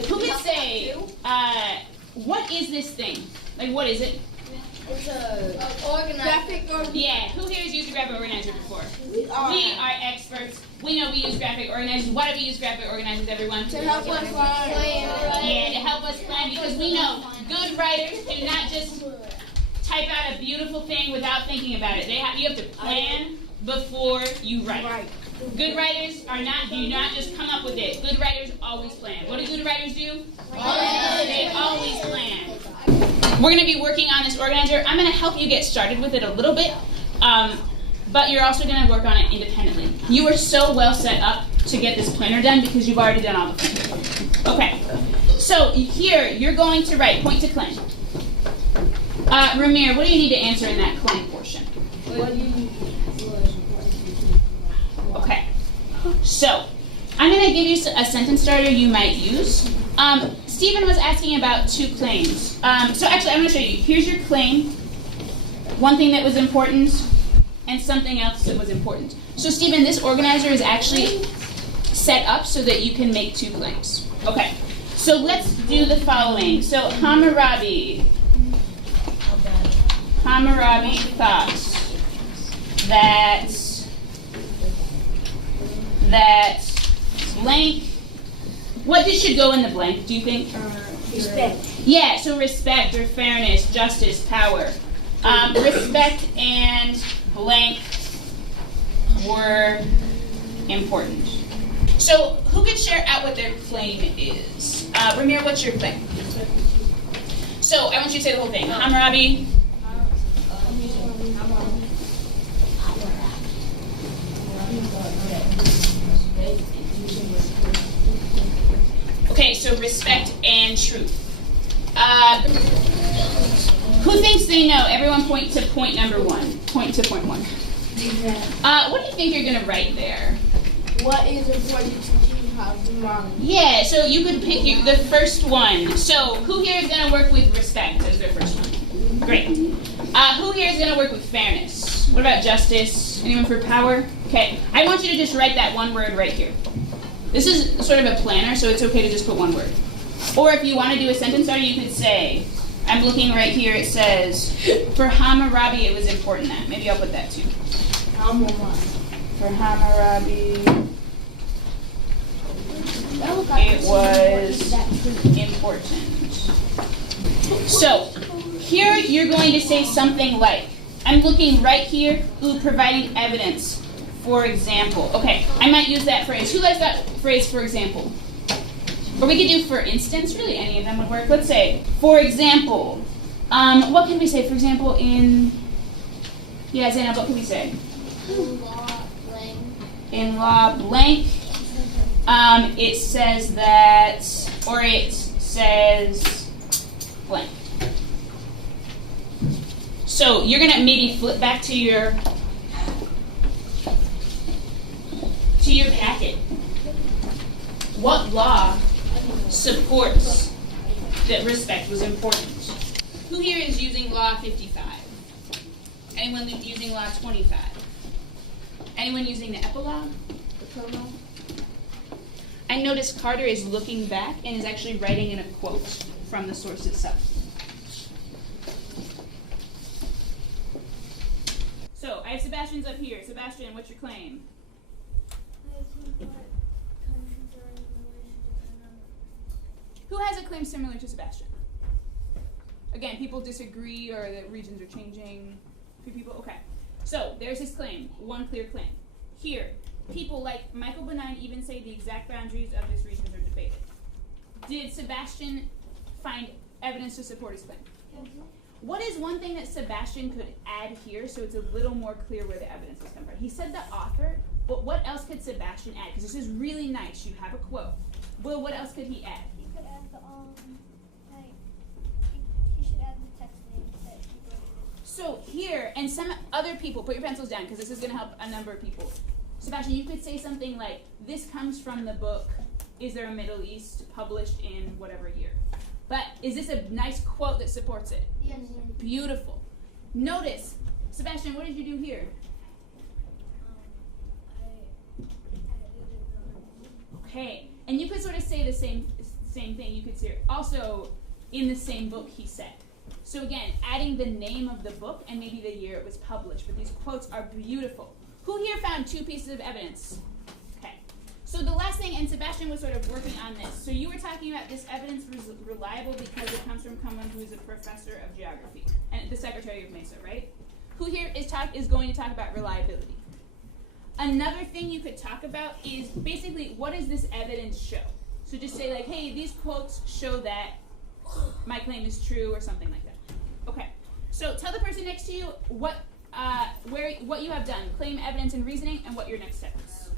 Who could say, what is this thing? Like, what is it? It's a graphic organizer. Yeah, who here has used a graphic organizer before? We are experts. We know we use graphic organizers. Why do we use graphic organizers, everyone? To help us plan. Yeah, to help us plan, because we know good writers do not just type out a beautiful thing without thinking about it. You have to plan before you write. Good writers do not just come up with it. Good writers always plan. What do good writers do? They always plan. We're going to be working on this organizer. I'm going to help you get started with it a little bit, but you're also going to work on it independently. You are so well set up to get this planner done because you've already done all the things. Okay, so here you're going to write, point to claim. Ramir, what do you need to answer in that claim portion? Okay, so I'm going to give you a sentence starter you might use. Stephen was asking about two claims. So actually, I'm going to show you. Here's your claim, one thing that was important, and something else that was important. So Stephen, this organizer is actually set up so that you can make two claims. Okay, so let's do the following. So Hammurabi thought that blank. What should go in the blank, do you think? Respect. Yeah, so respect or fairness, justice, power. Respect and blank were important. So who could share out what their claim is? Ramir, what's your claim? So I want you to say the whole thing. Hammurabi. Okay, so respect and truth. Who thinks they know? Everyone point to point number one. Point to point one. What do you think you're going to write there? What is important to teach how to learn? Yeah, so you could pick the first one. So who here is going to work with respect as their first one? Great. Who here is going to work with fairness? What about justice? Anyone for power? Okay, I want you to just write that one word right here. This is sort of a planner, so it's okay to just put one word. Or if you want to do a sentence starter, you could say, I'm looking right here, it says, for Hammurabi it was important that. Maybe I'll put that too. For Hammurabi, it was important. So, here you're going to say something like, I'm looking right here, providing evidence. For example. Okay, I might use that phrase. Who likes that phrase, for example? Or we could do for instance, really, any of them would work. Let's say, for example. What can we say, for example, Zainab, what can we say? In law blank. It says that, or it says blank. So you're going to maybe flip back to your packet. What law supports that respect was important? Who here is using law 55? Anyone using law 25? Anyone using the epilogue? The prologue? I notice Carter is looking back and is actually writing in a quote from the source itself. So I have Sebastian's up here. Sebastian, what's your claim? Who has a claim similar to Sebastian? Again, people disagree or the regions are changing. Few people, okay. So there's his claim, one clear claim. Here, people like Michael Benign even say the exact boundaries of this regions are debated. Did Sebastian find evidence to support his claim? What is one thing that Sebastian could add here so it's a little more clear where the evidence is coming from? He said the author, but what else could Sebastian add? Because this is really nice. You have a quote. Well, what else could he add? He could add the he should add the text name that he wrote it. So here, and some other people, put your pencils down because this is going to help a number of people. Sebastian, you could say something like, this comes from the book, Is There a Middle East, published in whatever year. But is this a nice quote that supports it? Yes. Beautiful. Notice, Sebastian, what did you do here? I edited the Okay, and you could sort of say the same thing. You could say also in the same book he said. So again, adding the name of the book and maybe the year it was published. But these quotes are beautiful. Who here found 2 pieces of evidence? Okay. So the last thing, and Sebastian was sort of working on this. So you were talking about this evidence was reliable because it comes from someone who is a professor of geography and the secretary of Mesa, right? Who here is going to talk about reliability? Another thing you could talk about is basically what does this evidence show? So just say like, hey, these quotes show that my claim is true or something like that. Okay. So tell the person next to you what you have done, claim, evidence, and reasoning, and what your next step is.